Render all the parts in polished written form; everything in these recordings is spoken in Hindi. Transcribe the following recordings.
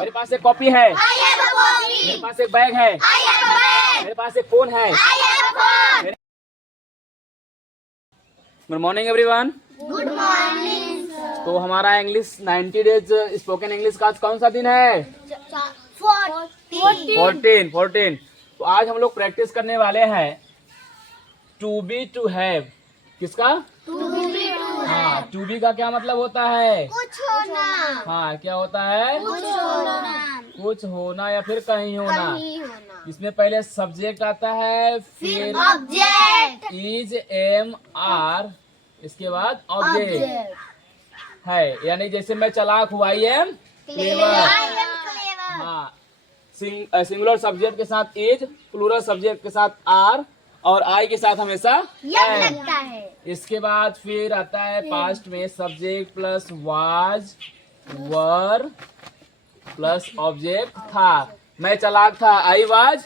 मेरे पास एक कॉपी है, मेरे पास एक बैग है, मेरे पास एक फोन है। Good morning everyone. Good morning sir. तो हमारा इंग्लिश 90 डेज स्पोकन इंग्लिश का आज कौन सा दिन है? 14। तो आज हम लोग प्रैक्टिस करने वाले हैं टू बी टू हैव। किसका? हाँ, टू बी का क्या मतलब होता है? कुछ होना। हाँ, क्या होता है? कुछ होना। कुछ होना या फिर कहीं होना। कहीं होना। इसमें पहले सब्जेक्ट आता है, फिर ऑब्जेक्ट। इज, एम, आर, इसके बाद ऑब्जेक्ट है। यानी जैसे मैं चालाक हूँ, आई एम क्लेवर। हाँ, सिंगुलर सब्जेक्ट के साथ इज, प्लूरल सब्जेक्ट के साथ आर और आई के साथ हमेशा एम। लगता है। इसके बाद फिर आता है पास्ट में subject plus was, were plus object था। मैं चालाक था, आई वाज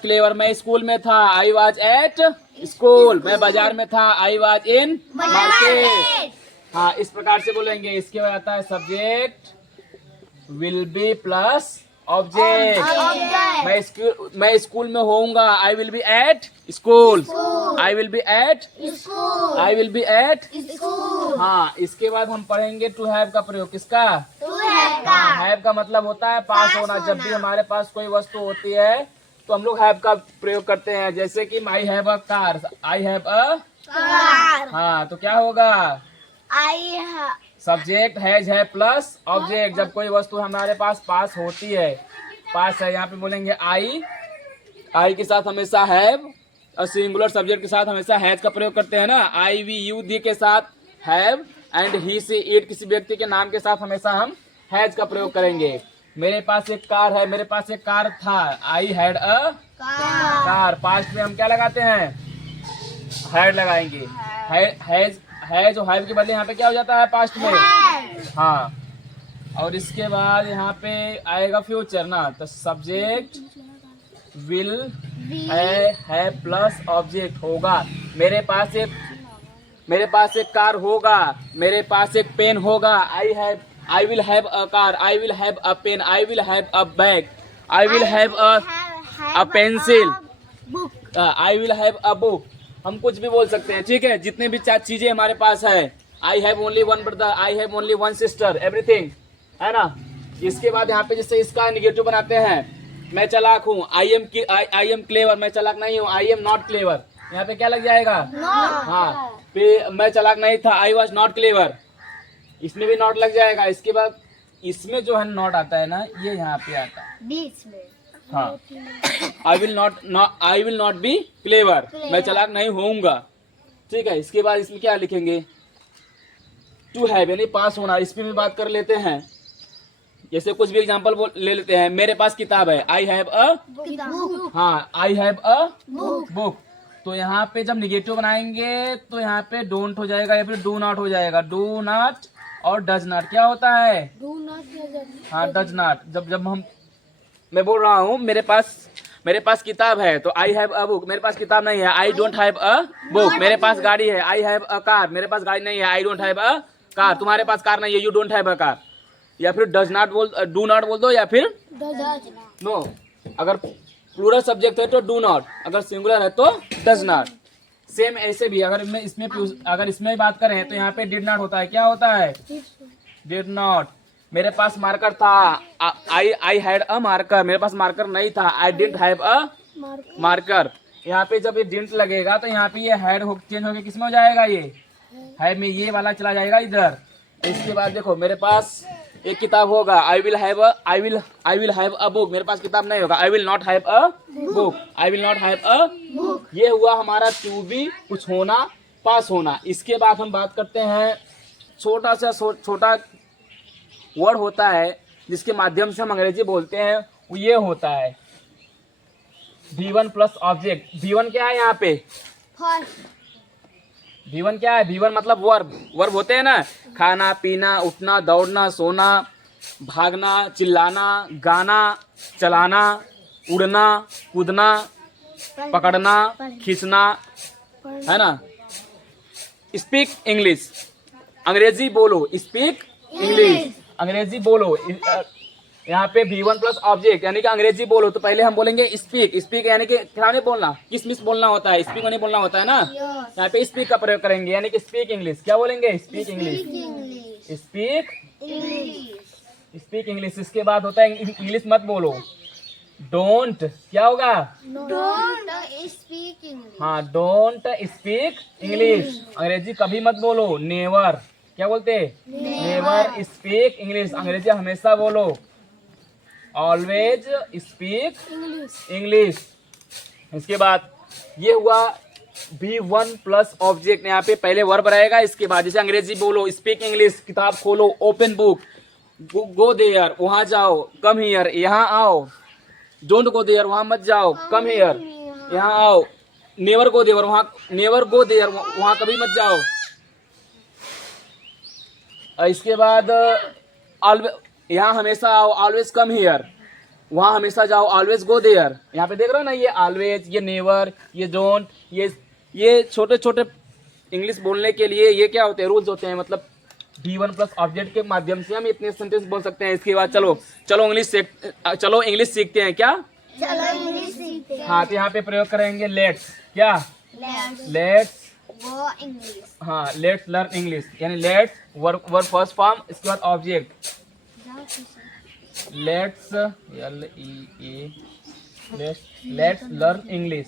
क्लेवर। मैं स्कूल में था, आई वाज एट स्कूल। मैं बाजार में था, आई वाज इन मार्केट। हाँ, इस प्रकार से बोलेंगे। इसके बाद आता है subject will be plus object. मैं स्कूल में होऊंगा, I will be at school. I will be at school. हाँ, इसके बाद हम पढ़ेंगे टू हैव का प्रयोग। किसका? हाँ, हैव का मतलब होता है पास होना। जब भी हमारे पास कोई वस्तु होती है तो हम लोग हैव का प्रयोग करते हैं। जैसे कि आई have a car, I have अ हाँ, तो क्या होगा? सब्जेक्ट हैज है प्लस ऑब्जेक्ट। जब कोई वस्तु हमारे पास पास होती है, पास है, यहाँ पे बोलेंगे आई के साथ हमेशा हैव और सिंगुलर सब्जेक्ट के साथ हमेशा हैज का प्रयोग करते हैं ना। आई वी यू दी के साथ have and he see it किसी व्यक्ति के नाम के साथ हमेशा हम हैज का प्रयोग करेंगे। मेरे पास एक कार है, मेरे पास एक कार था, I had a car. Past में हम क्या लगाते हैं? हैड लगाएंगे। हैज और हैव के बदले यहाँ पे क्या हो जाता है पास्ट में? हाँ, और इसके बाद यहाँ पे आएगा फ्यूचर ना, तो सब्जेक्ट विल है प्लस ऑब्जेक्ट होगा। मेरे पास एक कार होगा, मेरे पास एक पेन होगा, I will have a car, I will have a pen, I will have a bag, I will have a pencil, I will have a book. हम कुछ भी बोल सकते हैं, ठीक है? जितने भी चीजें हमारे पास है, I have only one brother, I have only one sister, everything, है ना। इसके बाद यहाँ पे जैसे इसका निगेटिव बनाते हैं, मैं चालाक हूँ, आई एम क्लेवर। मैं चालाक नहीं हूँ, आई एम नॉट क्लेवर। यहाँ पे क्या लग जाएगा? हाँ, फिर मैं चालाक नहीं था, आई वॉज नॉट क्लेवर। इसमें भी नॉट लग जाएगा। इसके बाद इसमें जो है नॉट आता है ना, ये यहाँ पे आता है बीच में। हाँ, I will not be clever. मैं चालाक नहीं होऊंगा, ठीक है। इसके बाद इसमें क्या लिखेंगे? टू हैव यानी पास होना। इस पे भी बात कर लेते हैं। जैसे कुछ भी एग्जांपल ले लेते हैं। मेरे पास किताब है, आई हैव अ हाँ, आई हैव अ बुक। तो यहाँ पे जब निगेटिव बनाएंगे तो यहाँ पे डोंट हो जाएगा या फिर डू नॉट हो जाएगा। डू नॉट और डज नॉट क्या होता है? हाँ, डज नॉट। जब मैं बोल रहा हूँ मेरे पास किताब है तो आई हैव अ बुक। मेरे पास किताब नहीं है, आई डोंट हैव अ बुक। मेरे पास गाड़ी है, आई हैव अ कार। मेरे पास गाड़ी नहीं है, आई डोंट हैव अ कार। तुम्हारे पास कार नहीं है, you don't have a car. या फिर डू नॉट बोल दो या फिर नो। अगर प्लूरल सब्जेक्ट है तो डू नॉट, अगर सिंगुलर है तो डज नॉट। सेम ऐसे भी अगर इसमें बात करें तो यहाँ पे डिड नॉट होता है। क्या होता है? Did not. मेरे पास मार्कर था, आई हैड अ मार्कर। मेरे पास मार्कर नहीं था, I didn't have a marker. यहाँ पे जब ये डिडंट लगेगा तो यहाँ पे ये हैड चेंज होकर किसमें हो जाएगा? ये हैव में ये वाला चला जाएगा इधर। इसके बाद देखो, मेरे पास एक किताब होगा, I will have a book. मेरे पास किताब नहीं होगा, I will not have a book. I will not have a book. ये हुआ हमारा टू बी, कुछ होना, पास होना। इसके बाद हम बात करते हैं छोटा वर्ड होता है जिसके माध्यम से हम अंग्रेजी बोलते हैं, वो ये होता है V1 प्लस ऑब्जेक्ट। V1 क्या है यहाँ पे? V1 क्या है? V1 मतलब वर्ब होते हैं ना, खाना, पीना, उठना, दौड़ना, सोना, भागना, चिल्लाना, गाना, चलाना, उड़ना, कूदना, पकड़ना, खींचना, है ना। स्पीक इंग्लिश, अंग्रेजी बोलो, स्पीक इंग्लिश। अंग्रेजी बोलो। यहाँ पे V1 प्लस ऑब्जेक्ट यानी कि अंग्रेजी बोलो, तो पहले हम बोलेंगे स्पीक। स्पीक यानी कि क्या नहीं बोलना, किसमिस बोलना होता है, स्पीक नहीं बोलना होता है ना। यहाँ पे स्पीक का प्रयोग करेंगे यानी कि स्पीक इंग्लिश। क्या बोलेंगे? Speak English. English speak English speak English. इसके बाद होता है इंग्लिश मत बोलो, डोंट। क्या होगा? डोंट स्पीक इंग्लिश हाँ, डोंट स्पीक इंग्लिश। अंग्रेजी कभी मत बोलो, नेवर। क्या बोलते? Never speak English. अंग्रेजी हमेशा बोलो, ऑलवेज स्पीक इंग्लिश। इसके बाद ये हुआ V1 प्लस ऑब्जेक्ट। यहाँ पे पहले वर्ब रहेगा, इसके बाद जैसे अंग्रेजी बोलो, स्पीक इंग्लिश, किताब खोलो, ओपन बुक, गो देयर वहां जाओ, कम हियर यहाँ आओ, डोंट गो देयर वहां मत जाओ, कम हियर यहाँ आओ, नेवर गो देयर वहां कभी मत जाओ। और इसके बाद यहाँ हमेशा आओ, ऑलवेज कम हियर, वहाँ हमेशा जाओ, ऑलवेज गो देयर। यहाँ पे देख रहे हो ना, ये ऑलवेज, ये नेवर, ये डोंट, ये छोटे छोटे इंग्लिश बोलने के लिए ये क्या होते हैं? रूल्स होते हैं। मतलब V1 प्लस ऑब्जेक्ट के माध्यम से हम इतने सेंटेंस बोल सकते हैं। इसके बाद चलो इंग्लिश सीखते हैं। क्या? चलो इंग्लिश सीखते हैं। हाँ, तो यहाँ पे प्रयोग करेंगे लेट्स। क्या? लेट्स वो इंग्लिश हाँ, लेट्स लर्न इंग्लिश यानी लेट्स वर्ब फर्स्ट फॉर्म, इसके बाद object let's let's learn English.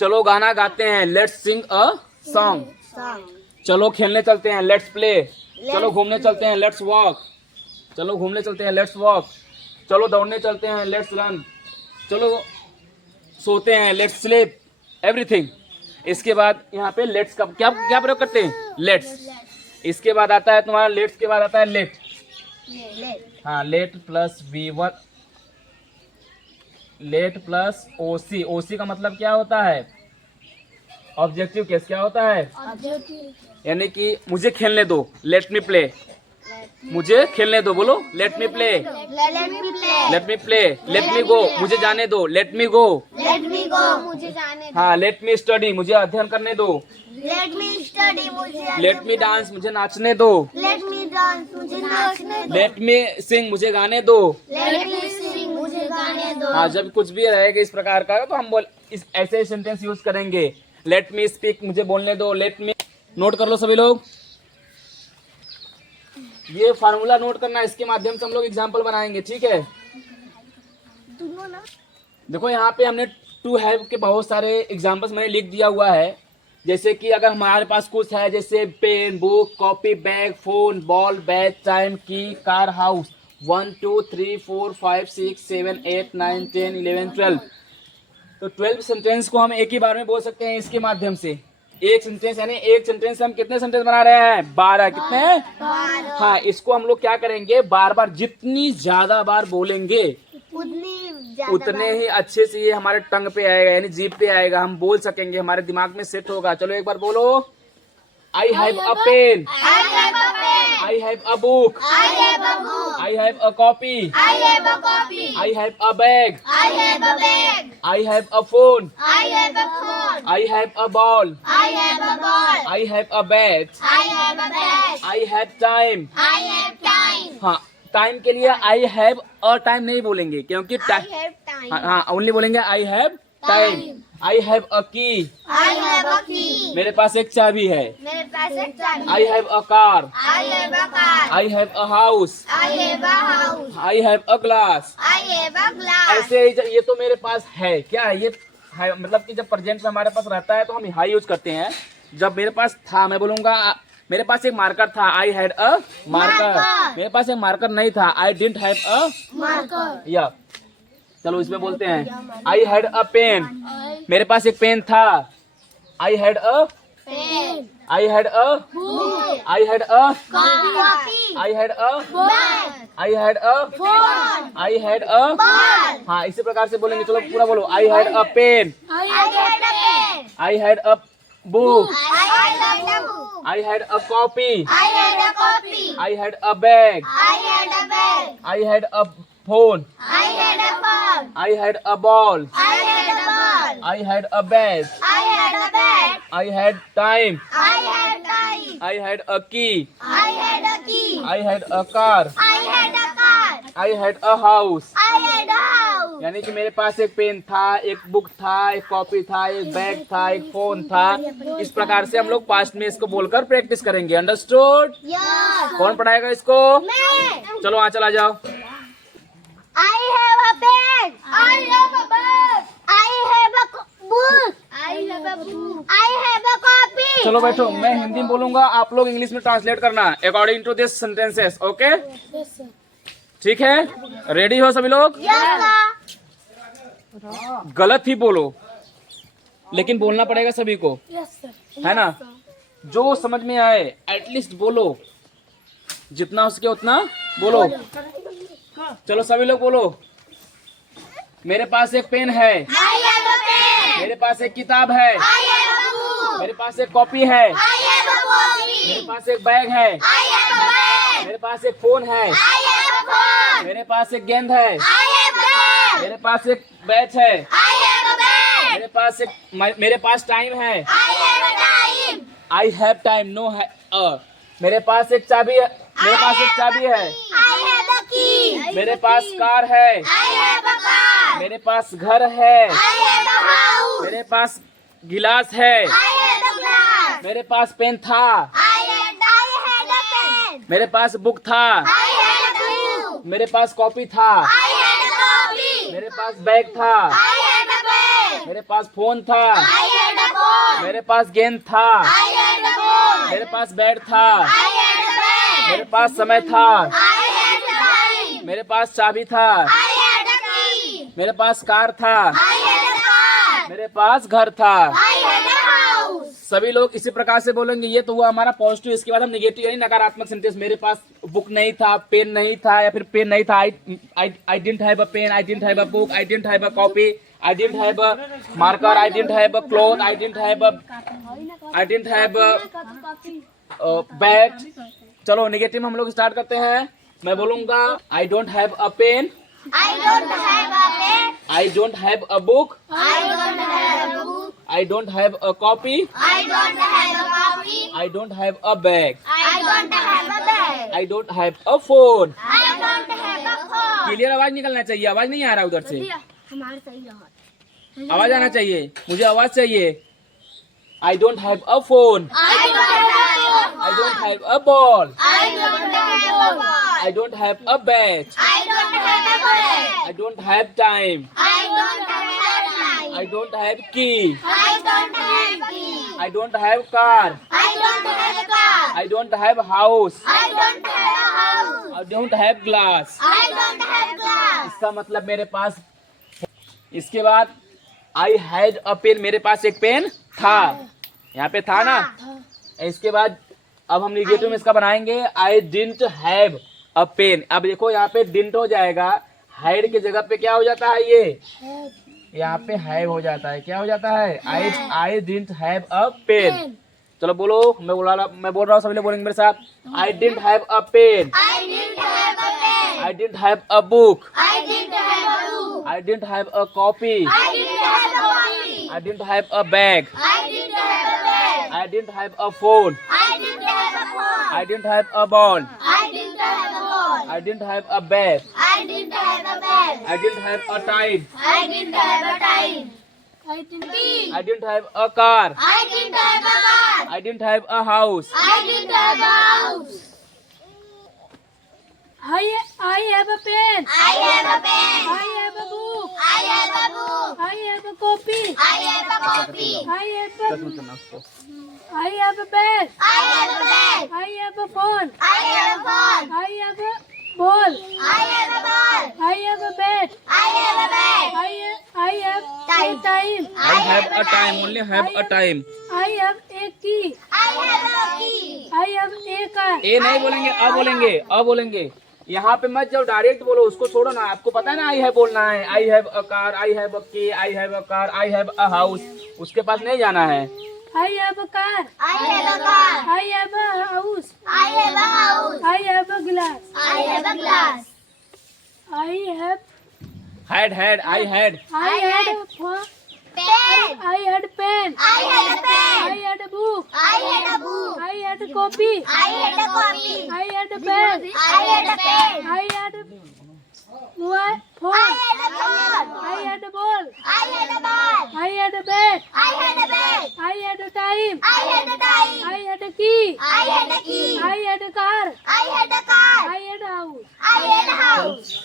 चलो गाना गाते हैं, let's Singh a song. Song चलो खेलने चलते हैं, लेट्स प्ले। चलो घूमने चलते हैं, लेट्स वॉक। चलो घूमने चलते हैं, लेट्स वॉक। चलो दौड़ने चलते हैं, लेट्स रन। चलो सोते हैं, लेट्स स्लीप, एवरीथिंग। इसके बाद यहाँ पे लेट्स का क्या क्या प्रयोग करते हैं? लेट्स। इसके बाद आता है तुम्हारा लेट्स के बाद आता है लेट। हाँ, late plus V1, late plus OC। OC का मतलब क्या होता है? Objective case. क्या होता है? यानी कि मुझे खेलने दो, लेट मी प्ले। मुझे खेलने दो, बोलो let me play. Let me play. Let me go, मुझे जाने दो, लेट मी गो। लेट मी गो मुझे जाने दो। हाँ, लेट मी स्टडी, मुझे अध्ययन करने दो। लेट मी स्टडी मुझे लेट मी डांस, मुझे नाचने दो। लेट मी डांस मुझे नाचने दो। लेट मी सिंग, मुझे गाने दो। लेट मी सिंग मुझे गाने दो। हाँ, जब कुछ भी रहेगा इस प्रकार का तो हम ऐसे सेंटेंस यूज करेंगे। लेट मी स्पीक, मुझे बोलने दो। लेट मी, नोट कर लो सभी लोग, ये फार्मूला नोट करना, इसके माध्यम से हम लोग एग्जाम्पल बनाएंगे। ठीक है, देखो यहाँ पे हमने टू हैव के बहुत सारे एग्जाम्पल्स मैंने लिख दिया हुआ है। जैसे कि अगर हमारे पास कुछ है, जैसे pen, book, copy, bag, phone, ball, bat, time, की, कार, हाउस, 1 2 3 4 5 6 7 8 9 10 11 12, तो 12 सेंटेंस को हम एक ही बार में बोल सकते हैं इसके माध्यम से। एक सेंटेंस यानी एक सेंटेंस से हम कितने सेंटेंस बना रहे हैं? 12। कितने? हाँ, इसको हम लोग क्या करेंगे, बार बार जितनी ज्यादा बार बोलेंगे उतने ही अच्छे से ये हमारे टंग पे आएगा, यानी जीभ पे आएगा, हम बोल सकेंगे, हमारे दिमाग में सेट होगा। चलो एक बार बोलो, I have a pen, I have a book, I have a copy, I have a bag, I have a phone, I have a ball, I have a bat, I have time. हाँ, टाइम के लिए आई हैव अ टाइम नहीं बोलेंगे, क्योंकि हाँ ओनली बोलेंगे आई have time. I have a की, मेरे पास एक चाबी है। I have a car, I have a house, I have a glass. ऐसे ही ये तो मेरे पास है। क्या है ये? है, मतलब कि जब प्रेजेंट में हमारे पास रहता है तो हम हाई यूज करते हैं। जब मेरे पास था, मैं बोलूंगा मेरे पास एक मार्कर था, आई हैड अ मार्कर। मेरे पास एक मार्कर नहीं था, I didn't have a marker. या चलो इसमें बोलते हैं, आई हैड अ पेन, मेरे पास एक पेन था। I had a I had a I had a I had a I had a I had a. हाँ, इसी प्रकार से बोलेंगे। चलो पूरा बोलो, I had a pen, I had a book, I had a copy, I had a bag, I had a phone, I had a ball, I had a bat, I had time, I had a key, had a key. I had a car. I had a car. I had a house. I had a house. यानी कि मेरे पास एक पेन था, एक बुक था, एक कॉपी था, एक बैग था, एक फोन था। इस प्रकार से हम लोग पास्ट में इसको बोलकर प्रैक्टिस करेंगे। अंडरस्टूड? Yes. कौन पढ़ाएगा इसको? मैं. चलो वहाँ चला जाओ। I have a pen. I have a bag. I have a book. I have a book. I have a copy. चलो बैठो, मैं हिंदी में बोलूंगा, आप लोग इंग्लिश में ट्रांसलेट करना according to this sentences. Okay, ठीक है? रेडी हो सभी लोग? Yes, sir. गलत ही बोलो, लेकिन बोलना पड़ेगा सभी को, है ना? जो समझ में आए एटलीस्ट बोलो, जितना हो सके उतना बोलो। चलो सभी लोग बोलो। मेरे पास एक पेन है, I have a pen. मेरे पास एक किताब है, I have a book. मेरे पास एक कॉपी है, I have a मेरे copy. पास एक बैग है, I have a bag. मेरे पास एक फोन है, I have a phone. मेरे पास एक गेंद है, I have a bag. मेरे पास एक बैच है, I have a bag. मेरे पास टाइम है। I have a time. I have time, no है। मेरे पास एक चाबी है, मेरे पास एक चाबी है। I have a key. मेरे पास कार है, I have a car. मेरे पास घर है, I have a house. मेरे पास गिलास है, I have a glass. मेरे पास पेन था, I had a pen. मेरे पास बुक था, I had a book. मेरे पास कॉपी था, I had a copy. मेरे पास बैग था, I had a pen. मेरे पास फोन था, I had a phone. मेरे पास गेंद था, I had a ball. मेरे पास बैट था, I had a pen. मेरे पास समय था, I had a time. मेरे पास चाबी था, I had a key. मेरे पास कार था, I had a car. मेरे पास घर था। I had a house. सभी लोग इसी प्रकार से बोलेंगे। ये तो हुआ हमारा पॉजिटिव। इसके बाद हम नेगेटिव यानी नकारात्मक सेंटेंस। मेरे पास बुक नहीं था, पेन नहीं था, या फिर पेन नहीं था, I didn't have a pen, I didn't have a book, I didn't have a copy, I didn't have a marker, I didn't have a cloth, I didn't have a bag. चलो नेगेटिव में हम लोग स्टार्ट करते हैं। मैं बोलूंगा I don't have a pen, I don't have a pen. I don't have a book, I don't have a book. I don't have a copy, I don't have a copy. I don't have a bag, I don't have a bag. I don't have a phone. I don't have a phone. Clear आवाज निकलना चाहिए, आवाज नहीं आ रहा उधर से, हमारे सही रहा। आवाज आना चाहिए, मुझे आवाज चाहिए। आई don't have a phone, I don't have a I don't have a ball, I don't have a ball. I don't have a batch, I don't have a bag. I don't have time, I don't have a time. I don't have की, I don't have key. I don't have car, I don't have a car. I don't have house, I don't have a house. I don't have glass. I don't have glass. इसका मतलब मेरे पास। इसके बाद आई हैड अ पेन, मेरे पास एक पेन था, यहाँ पे था ना। इसके बाद अब हम निगेटिव में इसका बनाएंगे I didn't have a pen. अब देखो यहाँ पे डिडंट हो जाएगा, हैड की जगह पे क्या हो जाता है, ये यहाँ पे हैव हो जाता है। क्या हो जाता है? I didn't have a pen. चलो बोलो, मैं बोल रहा हूँ, सभी लोग बोलेंगे मेरे साथ। I didn't have a pen, I didn't have a pen. I didn't have a book, I didn't have a book. I didn't have a copy, I didn't have a copy. I didn't have a bag, I didn't have a bag. I didn't have a phone, I didn't have a phone. I didn't have a ball, I didn't have a ball. I didn't have a bag, I didn't have a bag. I didn't have a time, I didn't have a time. I didn't. I didn't have a car, I didn't have a car. I didn't have a house, I didn't have a house. I have a pen. I have a pen. I have a book. I have a book. I have a copy. I have a copy. I have a bag. I have a bag. I have a phone. I have a phone. I have a ball. I have a ball. I have a bat. I have a bag. I have Time. a time. I have a time, only have a time. I have a key. I have a key. I have a car. ए नहीं बोलेंगे, अ बोलेंगे, अ बोलेंगे। यहाँ पे मत जाओ, डायरेक्ट बोलो, उसको छोड़ो ना। आपको पता है ना आई हैव बोलना है। I have a car, I have a key, I have a car, I have a house. उसके पास नहीं जाना है। I have a car. I have a car. I have a house. I have a house. I have a glass. I have a glass. I have. Had, I had, I had a phone. Pen. I had pen. I had a pen. I had a book. I had a book. I had a copy. I had a copy. I had a pen. I had a pen. I had a phone. I had a phone. I had a ball. I had a ball. I had a bat. I had a bag. I had a time. I had a time. I had a key. I had a key. I had a car. I had